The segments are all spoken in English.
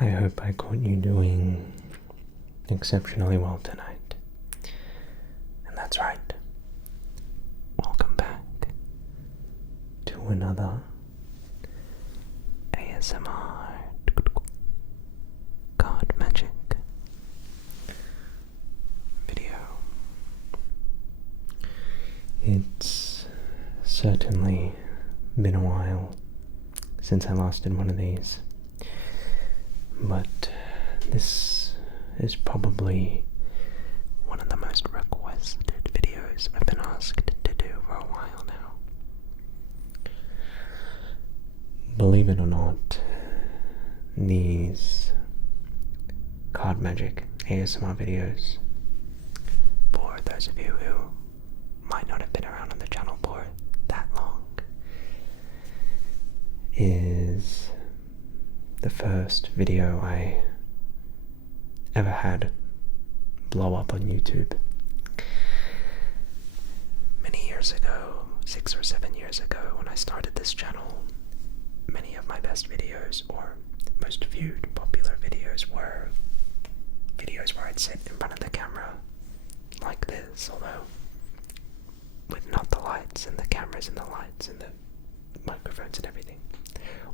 I hope I caught you doing exceptionally well tonight. And that's right. Welcome back to another ASMR card magic video. It's certainly been a while since I last did one of these, but this is probably one of the most requested videos I've been asked to do for a while now. Believe it or not, these card magic ASMR videos, for those of you who might not have been around on the channel for that long, is the first video I ever had blow up on YouTube. Many years ago, 6 or 7 years ago, when I started this channel, many of my best videos, or most viewed popular videos, were videos where I'd sit in front of the camera like this, although with not the lights and the cameras and the lights and the microphones and everything.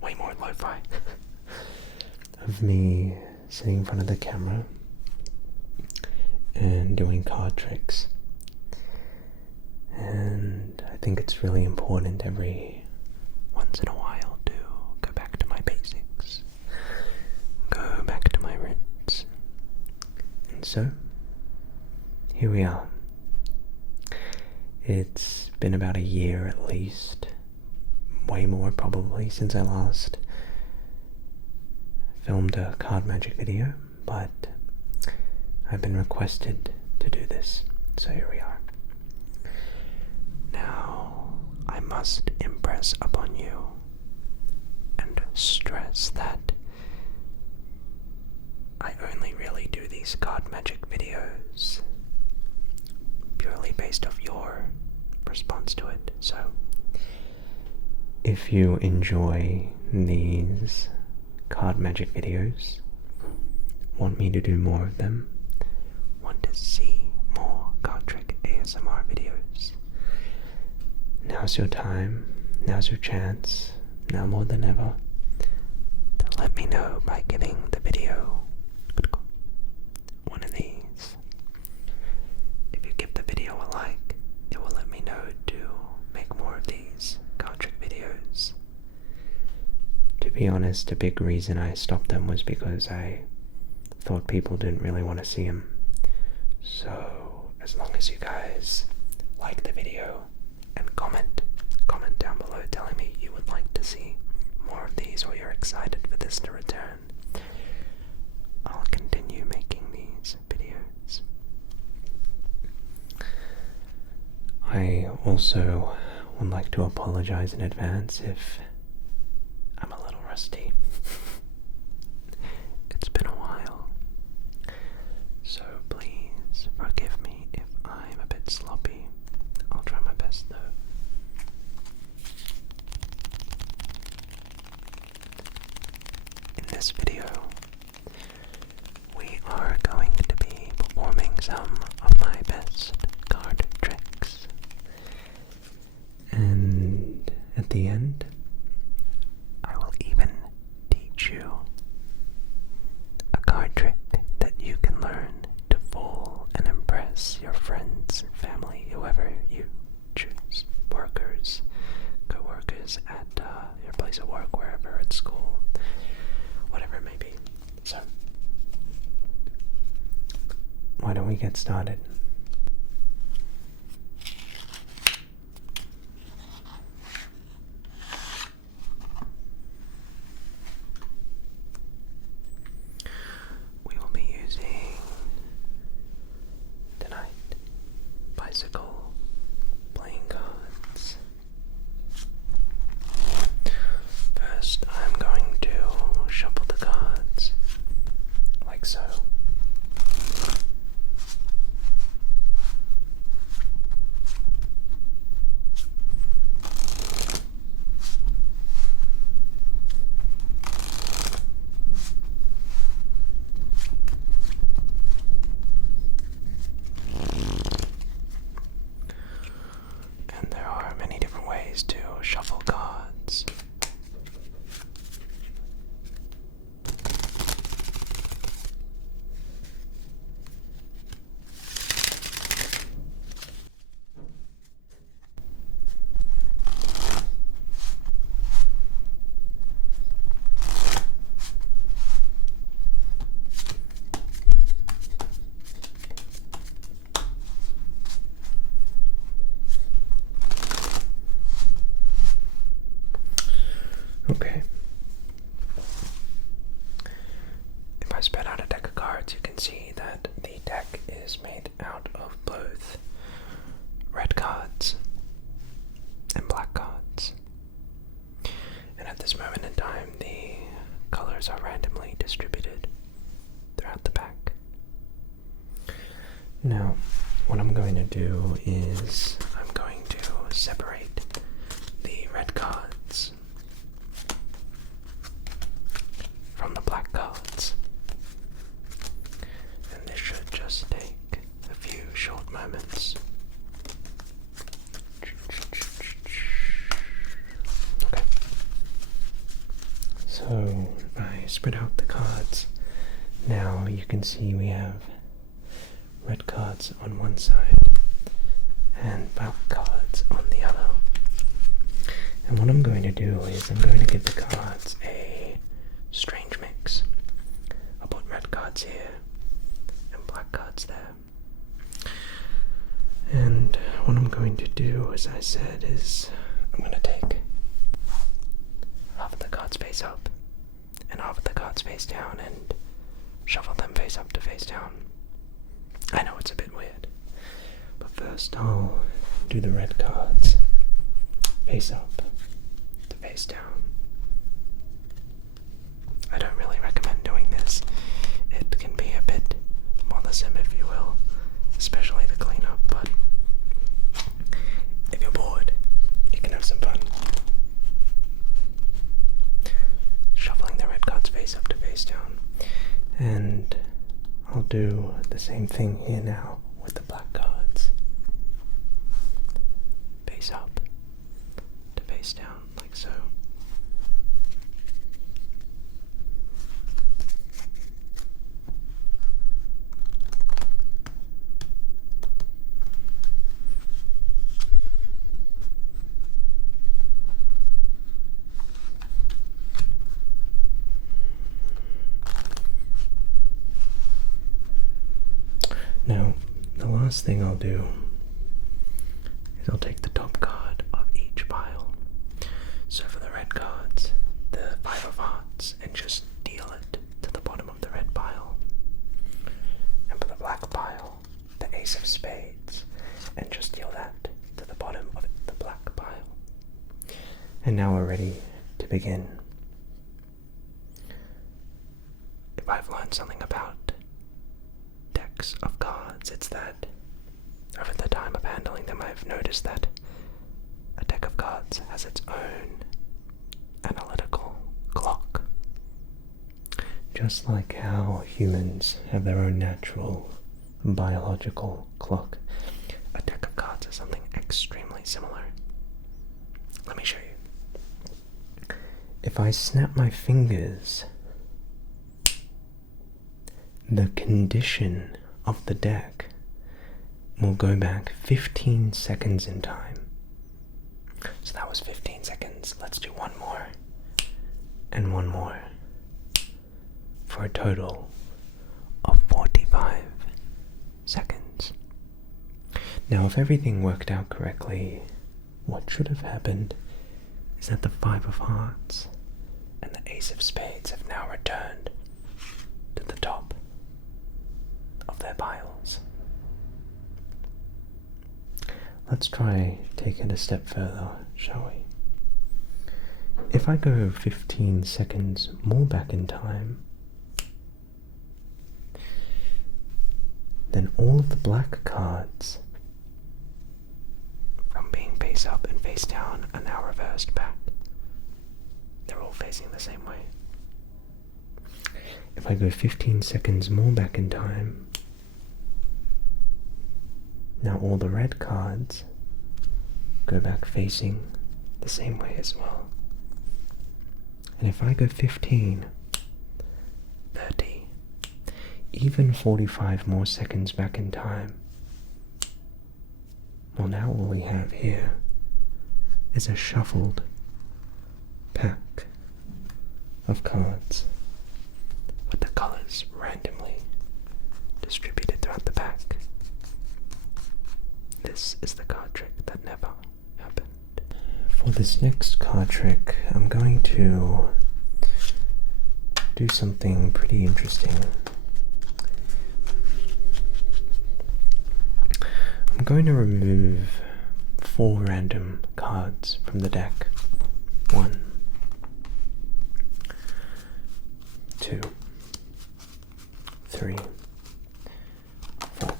Way more lo-fi. Of me sitting in front of the camera and doing card tricks. And I think it's really important every once in a while to go back to my basics, go back to my roots. And so, here we are. It's been about a year at least, way more probably, since I last filmed a card magic video, but I've been requested to do this, so here we are. Now, I must impress upon you and stress that I only really do these card magic videos purely based off your response to it. So if you enjoy these card magic videos, want me to do more of them, want to see more card trick ASMR videos, now's your time, now's your chance, now more than ever, to let me know by giving the video one of these. If you give the video a like, it will let me know to make more of these card trick videos. To be honest, a big reason I stopped them was because I thought people didn't really want to see them. So, as long as you guys like the video and comment down below telling me you would like to see more of these, or you're excited for this to return, I'll continue making these videos. I also would like to apologize in advance if I'm a little rusty. It's been a while, so please forgive me if I'm a bit sloppy. I'll try my best though. In this video, we are going to be performing some of my best card tricks. And at the end, I will even teach you a card trick that you can learn to fool and impress your friends, family, whoever you choose, workers, co-workers at your place of work, wherever, at school, whatever it may be. So, why don't we get started? We will be using tonight bicycle playing cards. First, I'm going to shuffle the cards like so. Okay. If I spread out a deck of cards, you can see that the deck is made out of both red cards and black cards. And at this moment in time, the colors are randomly distributed throughout the pack. Now, what I'm going to do is I'm going to separate the red cards from the black cards. And this should just take a few short moments. Okay. So I spread out the cards. Now you can see we have red cards on one side and black cards on the other. And what I'm going to do is I'm going to give the cards a strange mix. I'll put red cards here and black cards there. And what I'm going to do, as I said, is I'm going to take half of the cards face up and half of the cards face down and shuffle them face up to face down. I know it's a bit weird, but first I'll do the red cards face up to face down. I don't really recommend doing this. It can be a bit bothersome, if you will, especially the cleanup, but if you're bored, you can have some fun. Shuffling the red cards face up to face down. And I'll do the same thing here now with the black cards. Face up to face down, like so. Now, the last thing I'll do is I'll take the top card of each pile. So for the red cards, the 5 of hearts, and just deal it to the bottom of the red pile. And for the black pile, the ace of spades, and just deal that to the bottom of the black pile. And now we're ready to begin. If I've learned something about decks of cards, it's that over the time of handling them, I've noticed that a deck of cards has its own analytical clock. Just like how humans have their own natural biological clock, a deck of cards is something extremely similar. Let me show you. If I snap my fingers, the condition of the deck will go back 15 seconds in time. So that was 15 seconds. Let's do one more and one more for a total of 45 seconds. Now, if everything worked out correctly, what should have happened is that the 5 of hearts and the ace of spades have now returned to the top of their piles. Let's try take it a step further, shall we? If I go 15 seconds more back in time, then all of the black cards from being face up and face down are now reversed back. They're all facing the same way. If I go 15 seconds more back in time, now all the red cards go back facing the same way as well. And if I go 15, 30, even 45 more seconds back in time, well, now all we have here is a shuffled pack of cards with the colors randomly distributed throughout the pack. This is the card trick that never happened. For this next card trick, I'm going to do something pretty interesting. I'm going to remove 4 random cards from the deck. 1, 2, 3, 4.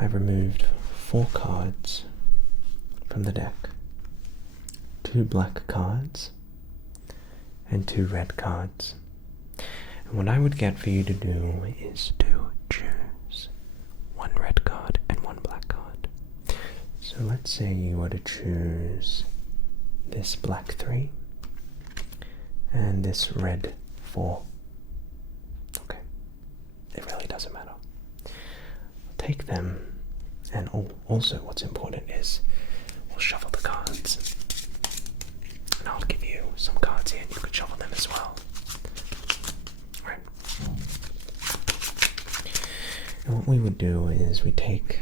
I've removed 4 cards from the deck. 2 black cards and 2 red cards. And what I would get for you to do is to choose 1 red card and 1 black card. So let's say you were to choose this black 3 and this red 4. Okay, it really doesn't matter. Take them, and also what's important is we'll shuffle the cards. And I'll give you some cards here and you can shuffle them as well. Right. And what we would do is we take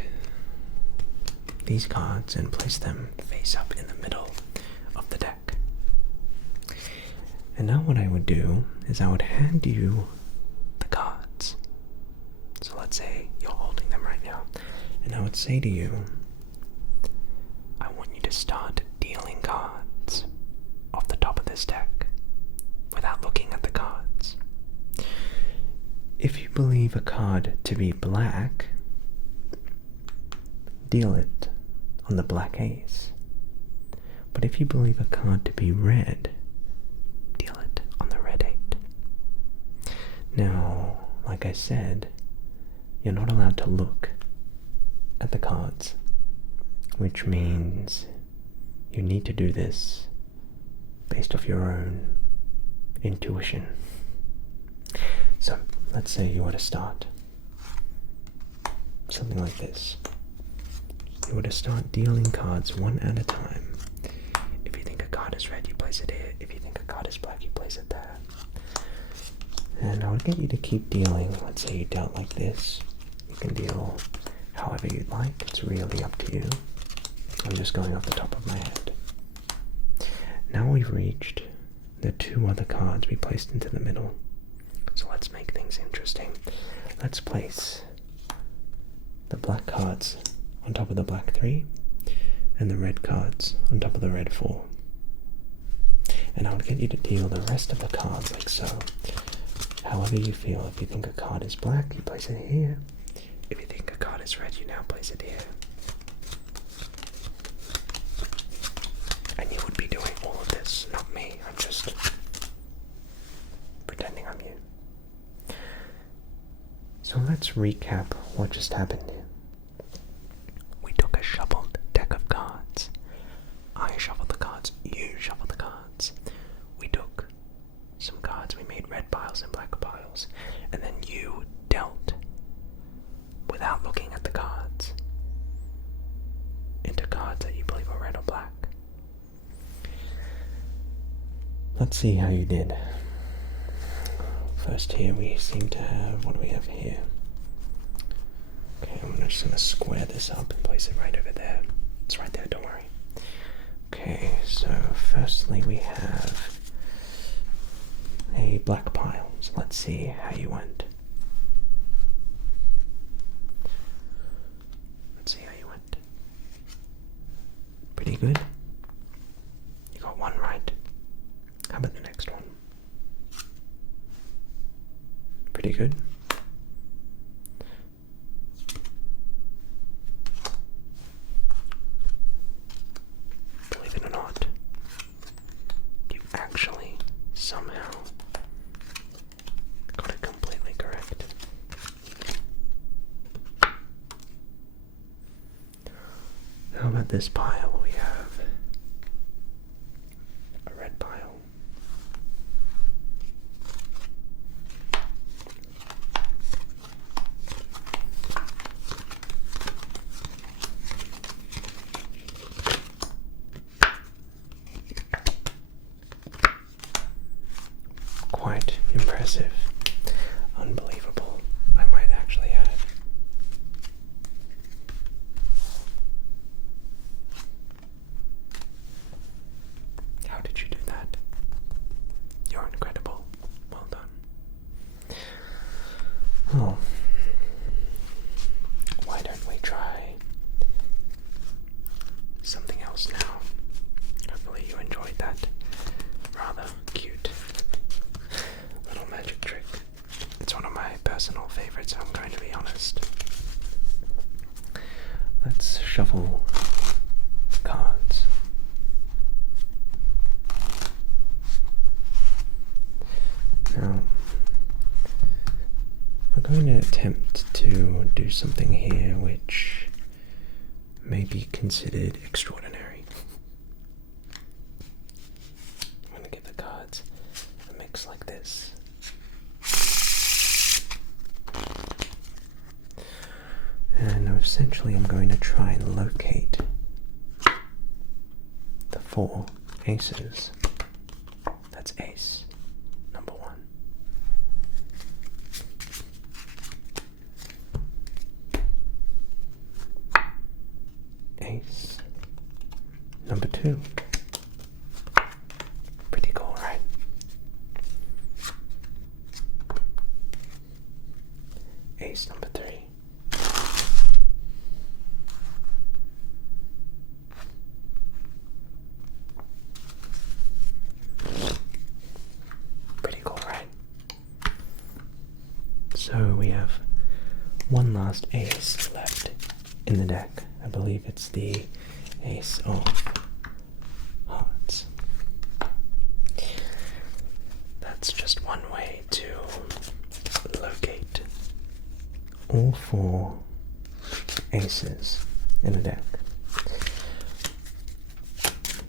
these cards and place them face up in the middle of the deck. And now what I would do is I would hand you the cards. So let's say you're holding them right now. And I would say to you, I want you to start dealing cards off the top of this deck without looking at the cards. If you believe a card to be black, deal it on the black ace. But if you believe a card to be red, deal it on the red 8. Now, like I said, you're not allowed to look at the cards, which means you need to do this based off your own intuition. So, let's say you were to start something like this. You were to start dealing cards one at a time. If you think a card is red, you place it here. If you think a card is black, you place it there. And I would get you to keep dealing. Let's say you dealt like this. You can deal however you'd like. It's really up to you. I'm just going off the top of my head. Now we've reached the 2 other cards we placed into the middle. So let's make things interesting. Let's place the black cards on top of the black 3 and the red cards on top of the red 4. And I would get you to deal the rest of the cards like so. However you feel. If you think a card is black, you place it here. If you think a card is red, you now place it here. And you would be doing all of this, not me. I'm just pretending I'm you. So let's recap what just happened here. We took a shuffled deck of cards. I shuffled the cards, you shuffled the cards. We took some cards, we made red piles and black piles, and then you dealt, without looking at the cards, into cards that you believe are red or black. Let's see how you did. First here we seem to have, what do we have here? Okay, I'm just going to square this up and place it right over there. It's right there, don't worry. Okay, so firstly we have a black pile. So let's see how you went. Let's see how you went. Pretty good. You got 1 right. How about the next one? Pretty good. Believe it or not, you actually somehow got it completely correct. How about this pile? We have a red pile. Quite impressive. Unbelievable, I might actually add. shuffle cards. Now, we're going to attempt to do something here which may be considered extraordinary. I'm going to give the cards a mix like this. And essentially I'm going to try and locate the 4 aces. That's ace number 1. Ace number 2. Pretty cool, right? Ace number 3. So we have one last ace left in the deck. I believe it's the ace of hearts. That's just one way to locate all 4 aces in the deck.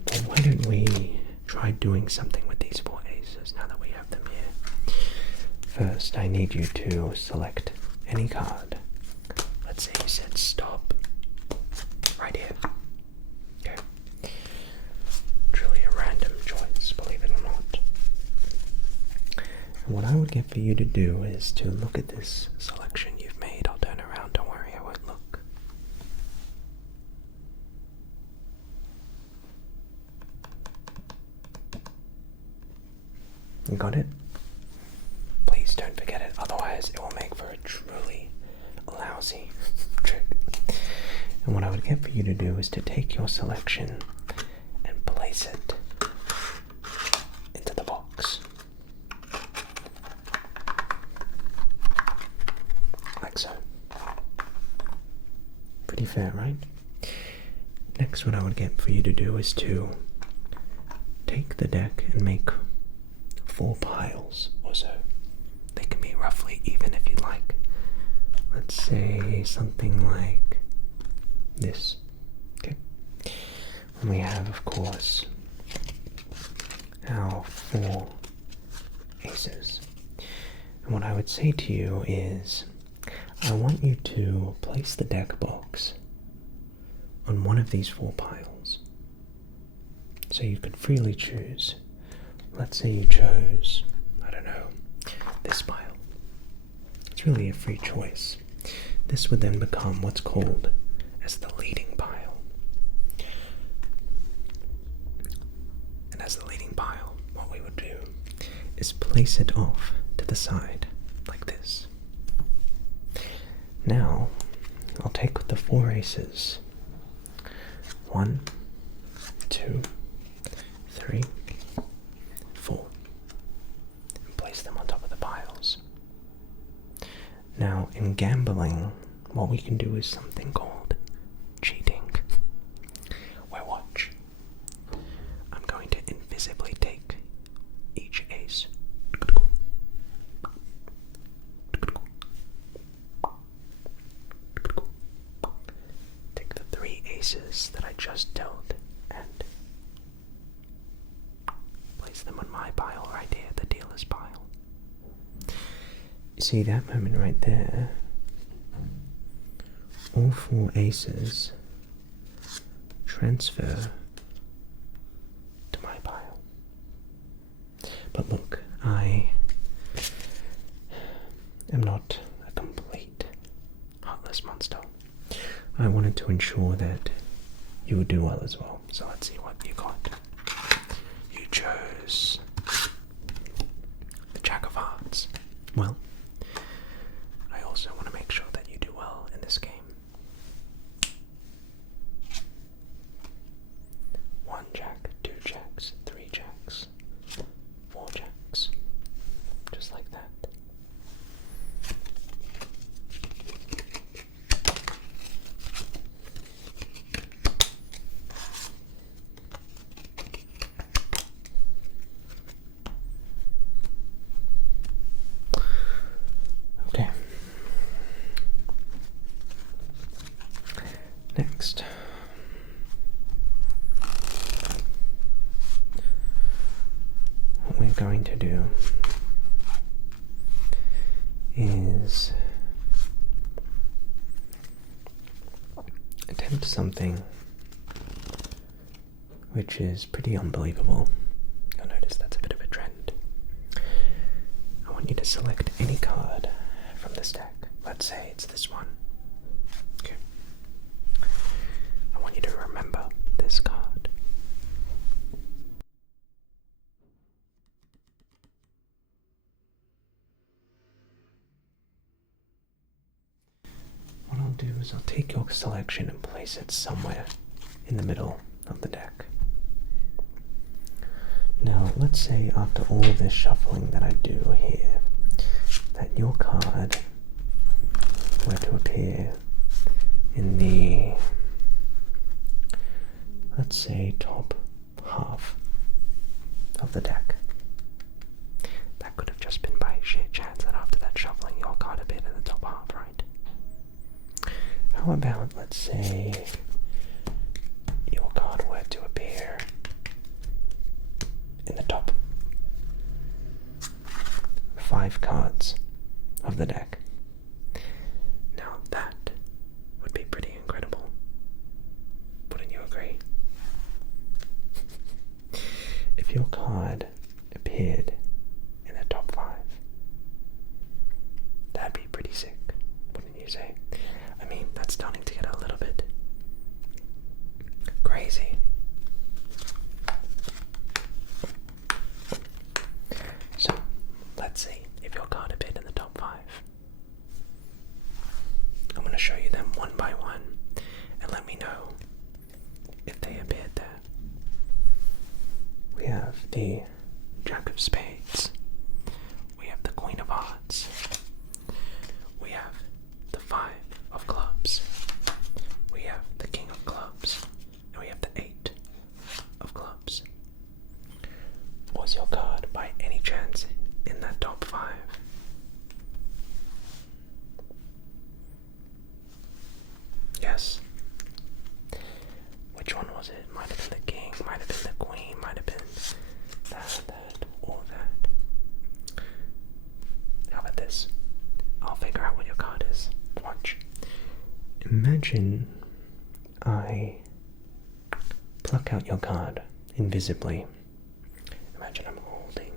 But why don't we try doing something with these 4 aces now that we have them here? First, I need you to select any card. Let's say you said stop right here. Okay. Truly a random choice, believe it or not. And what I would get for you to do is to look at this selection you've made. I'll turn around, don't worry, I won't look. You got it? Please don't forget it, otherwise it will make for a truly lousy trick. And what I would get for you to do is to take your selection and place it into the box. Like so. Pretty fair, right? Next, what I would get for you to do is to take the deck and make 4 piles or so. They can be roughly even if you'd like. Let's say something like this. Okay. And we have, of course, our 4 aces. And what I would say to you is, I want you to place the deck box on one of these 4 piles. So you could freely choose. Let's say you chose, I don't know, this pile. It's really a free choice. This would then become what's called as the leading pile. And as the leading pile, what we would do is place it off to the side, like this. Now, I'll take the 4 aces. 1, 2, 3, 4. And place them on top of the piles. Now, in gambling, what we can do is something called cheating. Where watch. I'm going to invisibly take each ace. Take the 3 aces that I just dealt and place them on my pile right here, the dealer's pile. You see that moment right there? All 4 aces transfer to my pile. But look, I am not a complete heartless monster. I wanted to ensure that you would do well as well. So let's see what you got. You chose the Jack of Hearts. Well, I also want to make sure that you do well in this game. 1 jack, 2 jacks, 3 jacks, 4 jacks. Just like that. going to do is attempt something which is pretty unbelievable. You'll notice that's a bit of a trend. I want you to select any card from this deck. Let's say it's this one. Okay. I want you to remember this card. What I'll do is I'll take your selection and place it somewhere in the middle of the deck. Now, let's say after all this shuffling that I do here, that your card were to appear in the, let's say, top half of the deck. That could have just been by sheer chance that after that shuffling your card appeared in the top half, right? How about, let's say, your card were to appear in the top 5 cards of the deck. Now that would be pretty incredible. Wouldn't you agree? If your card appeared in the top 5, that'd be pretty sick, wouldn't you say? I mean, that's starting to get a little bit crazy. So, let's see if your card appeared in the top 5. I'm going to show you them one by one and let me know if they appeared there. We have the Jack of Spades. We have the Queen of Hearts. We have the 5 of Clubs. We have the King of Clubs. And we have the 8 of Clubs. Was your card by any chance in that top 5? Yes. Which one was it? Might have been the King, might have been the Queen, might have been that, or that. How about this? I'll figure out what your card is. Watch. Imagine I pluck out your card invisibly. Imagine I'm holding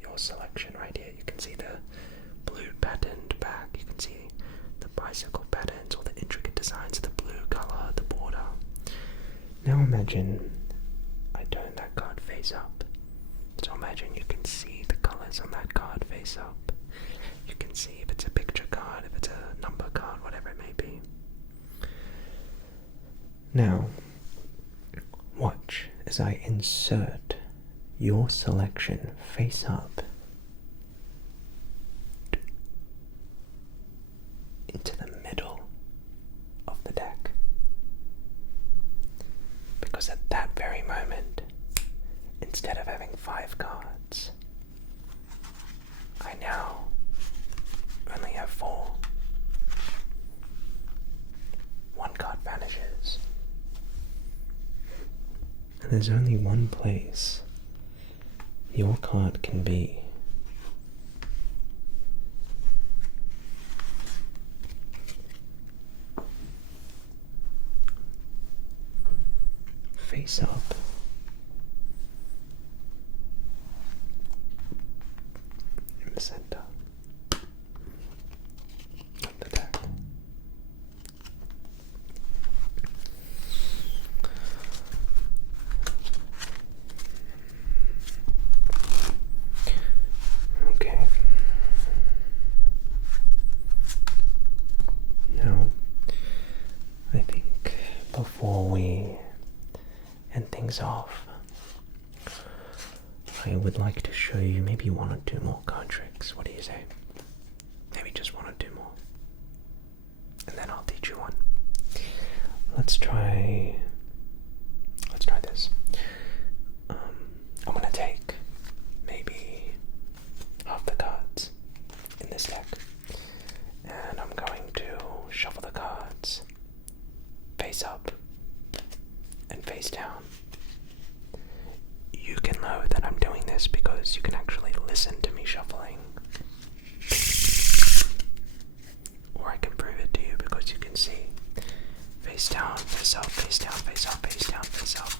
your selection right here. You can see the blue patterned back. You can see the bicycle patterns, all the intricate designs, the blue color, the border. Now imagine I turn that card face up. So imagine you can see the colors on that card face up. You can see if it's a picture card, if it's a number card, whatever it may be. Now, watch as I insert your selection face up into the middle of the deck. Because at that very moment, instead of having 5 cards, I now only have 4. 1 card vanishes. And there's only one place your card can be. Face up. In the center of the deck. Okay. Now, I think before we end things off, I would like to show you maybe 1 or 2 more card tricks. What do you say? Maybe just 1 or 2 more. And then I'll teach you one. Let's try this. I'm gonna take maybe half the cards in this deck, and I'm going to shuffle the cards face up and face down. You can know that I'm doing this because because you can actually listen to me shuffling. Or I can prove it to you because you can see face down, face up, face down, face up, face down, face up.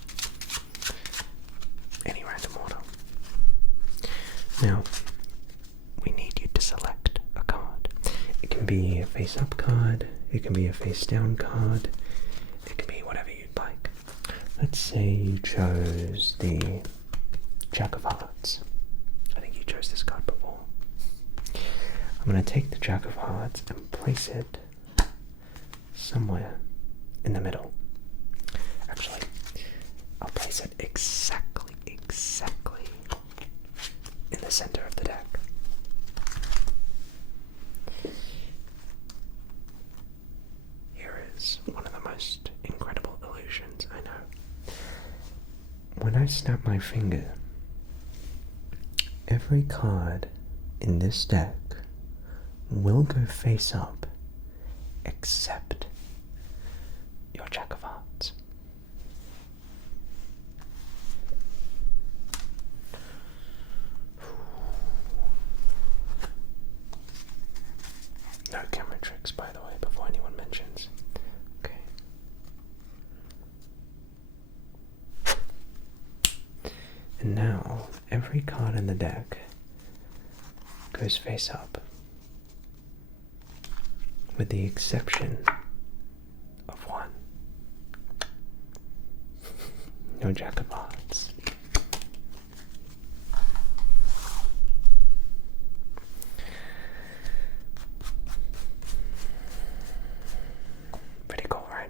Any random order. Now, we need you to select a card. It can be a face up card, it can be a face down card, it can be whatever you'd like. Let's say you chose the Jack of Hearts. I think you chose this card before. I'm going to take the Jack of Hearts and place it somewhere in the middle. Actually, I'll place it exactly in the center of the deck. Here is one of the most incredible illusions I know. When I snap my finger, every card in this deck will go face up except your Jack of Hearts. No camera tricks, by the way, before anyone mentions. Okay. And now, every card in the deck goes face up, with the exception of one. No Jack of Hearts. Pretty cool, right?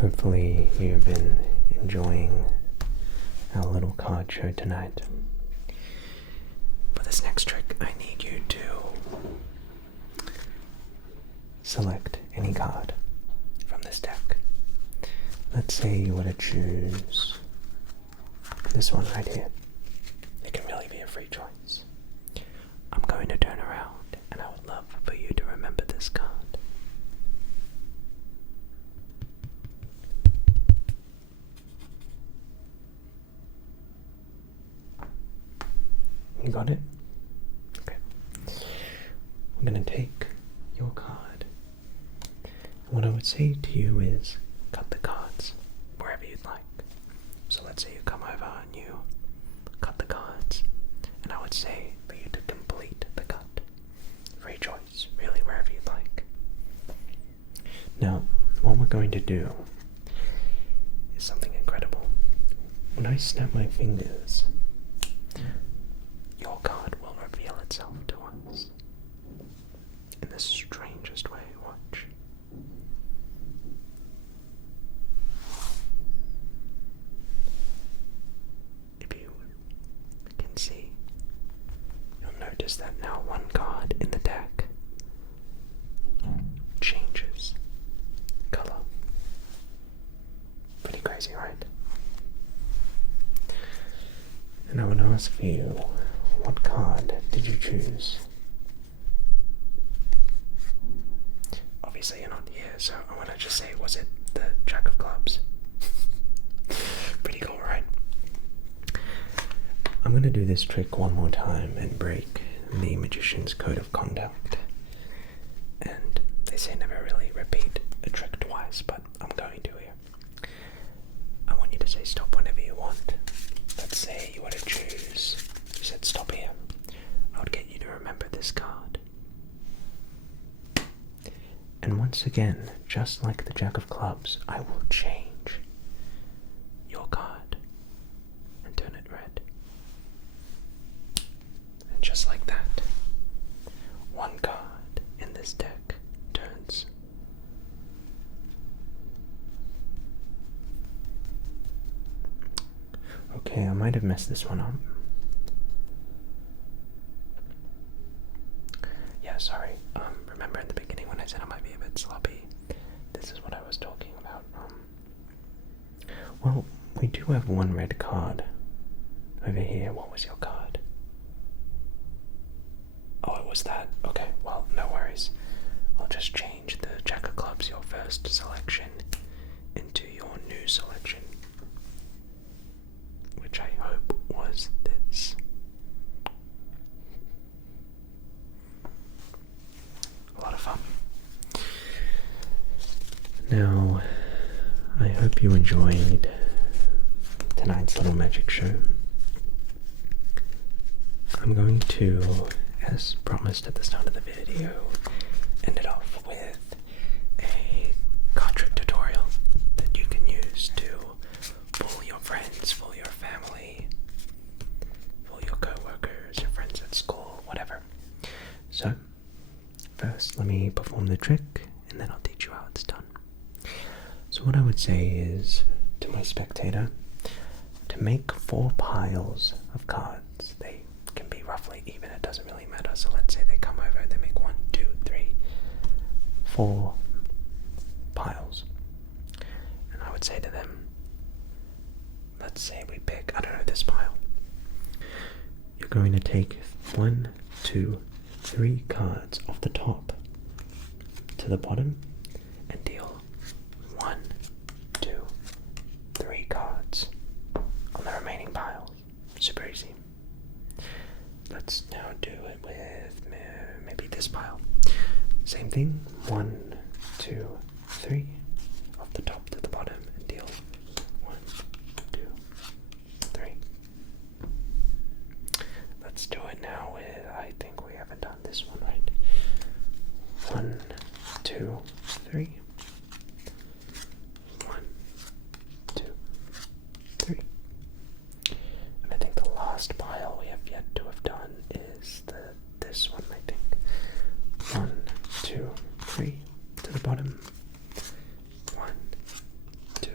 Hopefully you've been enjoying our little card show tonight. For this next trick, I need you to select any card from this deck. Let's say you were to choose this one right here. It can really be a free choice. I'm going to turn around and I would love for you to remember this card. You got it? Okay. I'm going to take your card. What I would say to you is cut the cards wherever you'd like. So let's say you come over and you cut the cards, and I would say for you to complete the cut. Free choice, really, wherever you'd like. Now, what we're going to do is something incredible. When I snap my fingers, your card will reveal itself to us in the strangest way. Watch. If you can see, you'll notice that now one card in the deck changes color. Pretty crazy, right? And I would ask for you, what card did you choose? Obviously you're not here, so I want to just say, was it the Jack of Clubs? Pretty cool, right? I'm going to do this trick one more time and break the magician's code of conduct. And they say never really repeat a trick twice, but I'm going to here. I want you to say stop whenever you want. Let's say you want to choose, you said stop here. I would get you to remember this card. And once again, just like the Jack of Clubs, I will change your card and turn it red. And just like that, one card in this deck turns. Okay, I might have messed this one up. Yeah, sorry. Remember in the beginning when I said I might be a bit sloppy? This is what I was talking about. Well, we do have one red card over here. What was your card? Oh, it was that. Okay, well, no worries. I'll just change the Jack of Clubs, your first selection, into your new selection. Now, I hope you enjoyed tonight's little magic show. I'm going to, as promised at the start of the video, end it off with a card trick tutorial that you can use to fool your friends, fool your family, fool your co-workers, your friends at school, whatever. So, first let me perform the trick and then I'll teach you how it's done. So what I would say is, to my spectator, to make 4 piles of cards. They can be roughly even, it doesn't really matter. So let's say they come over, they make 1, 2, 3, 4 piles. And I would say to them, let's say we pick, I don't know, this pile. You're going to take 1, 2, 3 cards off the top to the bottom and deal 1, 2, 3 cards on the remaining pile. Super easy. Let's now do it with maybe this pile. Same thing. 1, 2, 3 off the top to the bottom and deal 1, 2, 3. Let's do it now with, I think we haven't done this one right. 1, 2, 3. 1, 2, 3. And I think the last pile we have yet to have done is this one, I think. 1, 2, 3 to the bottom. 1, 2,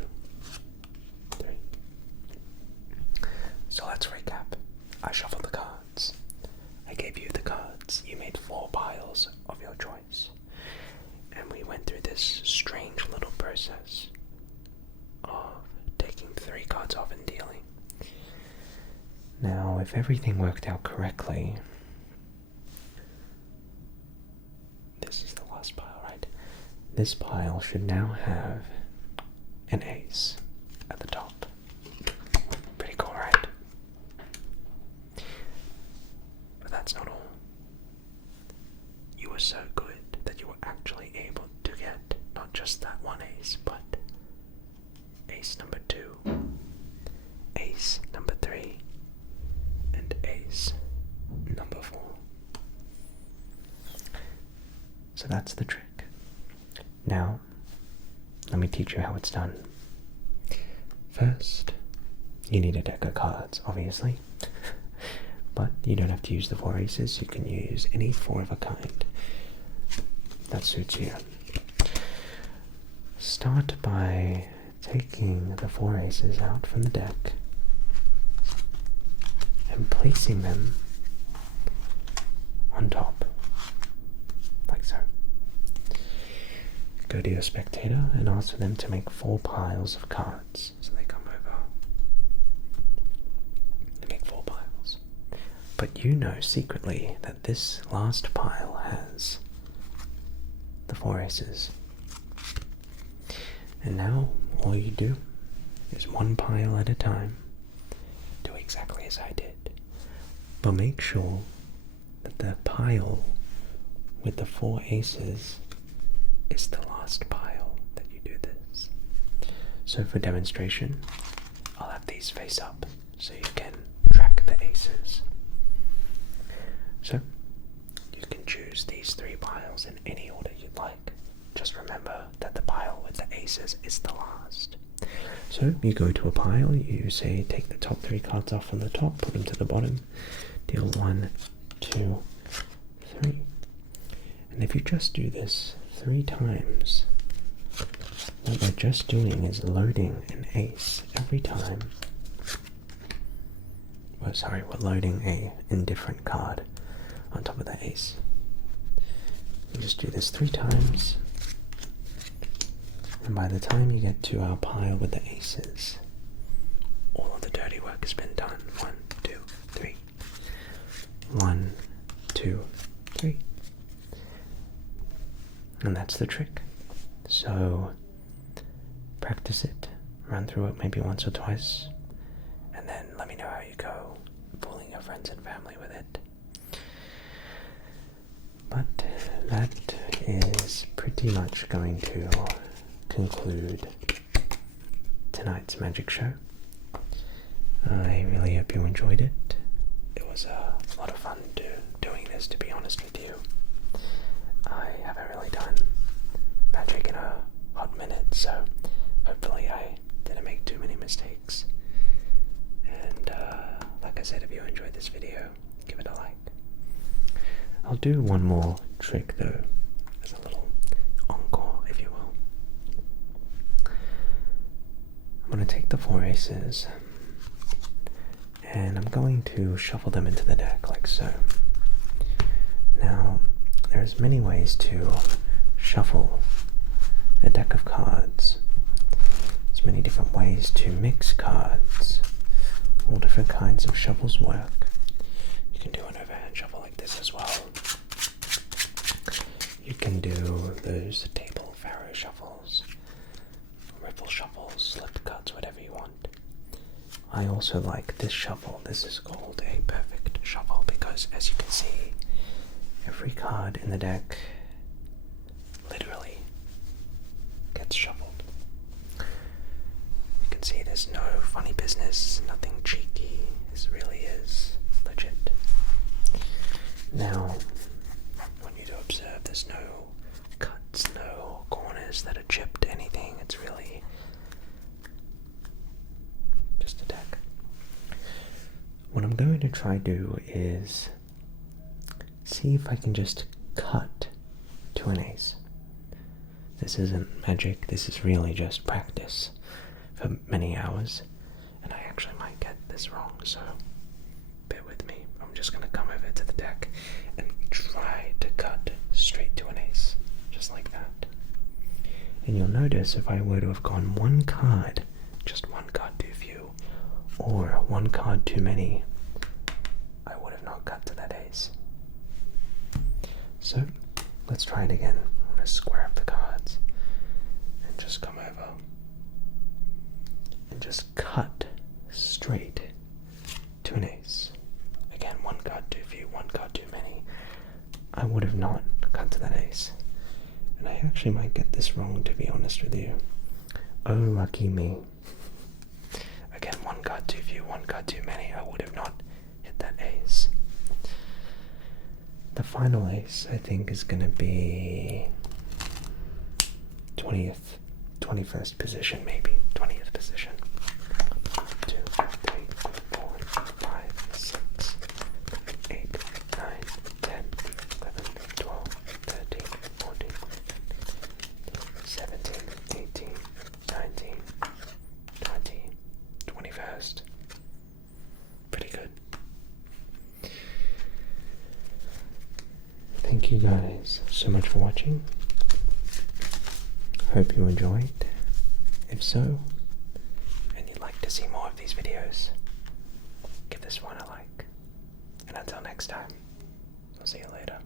3. So let's recap. I shuffled the cards. I gave you the cards. You made 4 piles of your choice. And we went through this strange little process of taking 3 cards off and dealing. Now, if everything worked out correctly, this is the last pile, right? This pile should now have an ace at the top. Pretty cool, right? But that's not all. You were so good that you were actually able to get not just that one ace, but ace number 2, ace number 3, and ace number 4. So that's the trick. Now, let me teach you how it's done. First, you need a deck of cards, obviously. But you don't have to use the 4 aces, you can use any 4 of a kind that suits you. Start by taking the 4 aces out from the deck and placing them on top, like so. Go to your spectator and ask for them to make 4 piles of cards. So they come over and make 4 piles. But you know secretly that this last pile has the 4 aces. And now all you do is 1 pile at a time. Do exactly as I did. But make sure that the pile with the 4 aces is the last pile that you do this. So for demonstration, I'll have these face up so you can track the aces. So you can choose these 3 piles in any order you'd like. Just remember that the pile with the aces is the last. So you go to a pile, you say take the top 3 cards off from the top, put them to the bottom, deal 1, 2, 3. And if you just do this 3 times, what we're just doing is loading an ace every time. Well, sorry, we're loading a indifferent card on top of the ace. You just do this 3 times, and by the time you get to our pile with the aces, all of the dirty work has been done. 1, 2, 3. 1, 2, 3. And that's the trick. So practice it, run through it maybe once or twice, and then let me know how you go fooling your friends and family with it. But that is pretty much going to conclude tonight's magic show. I really hope you enjoyed it. It was a lot of fun doing this, to be honest with you. I haven't really done magic in a hot minute, so hopefully I didn't make too many mistakes. And like I said, if you enjoyed this video, give it a like. I'll do one more trick though, as a little encore, if you will. I'm going to take the 4 aces and I'm going to shuffle them into the deck like so. Now, there's many ways to shuffle a deck of cards. There's many different ways to mix cards. All different kinds of shuffles work. You can do an overhand shuffle like this as well. You can do those table faro shuffles, riffle shuffles, slipped cards, whatever you want. I also like this shuffle. This is called a perfect shuffle because, as you can see, every card in the deck literally gets shuffled. You can see there's no funny business, nothing cheeky. This really is legit. Now, I want you to observe there's no cuts, no corners that are chipped, anything. It's really just a deck. What I'm going to try to do is see if I can just cut to an ace. This isn't magic, this is really just practice for many hours, and I actually might get this wrong, so bear with me. I'm just going to come over to the deck and try to cut straight to an ace, just like that. And you'll notice if I were to have gone one card, just one card too few, or one card too many, I would have not cut to that ace. So, let's try it again. I'm going to square up the cards and just come over and just cut straight to an ace. Again, one card too few, one card too many. I would have not cut to that ace. And I actually might get this wrong, to be honest with you. Oh, lucky me. Again, one card too few, one card too many. I would have not hit that ace. The final ace, I think, is going to be 21st position, maybe. 20th position. 2, 3, 4, 5, 6, 8, 9, 10, 11, 12, 13, 14, 17, 18, 19, 20, 21st. Pretty good. Thank you guys so much for watching. Hope you enjoyed. If so, and you'd like to see more of these videos, give this one a like. And until next time, I'll see you later.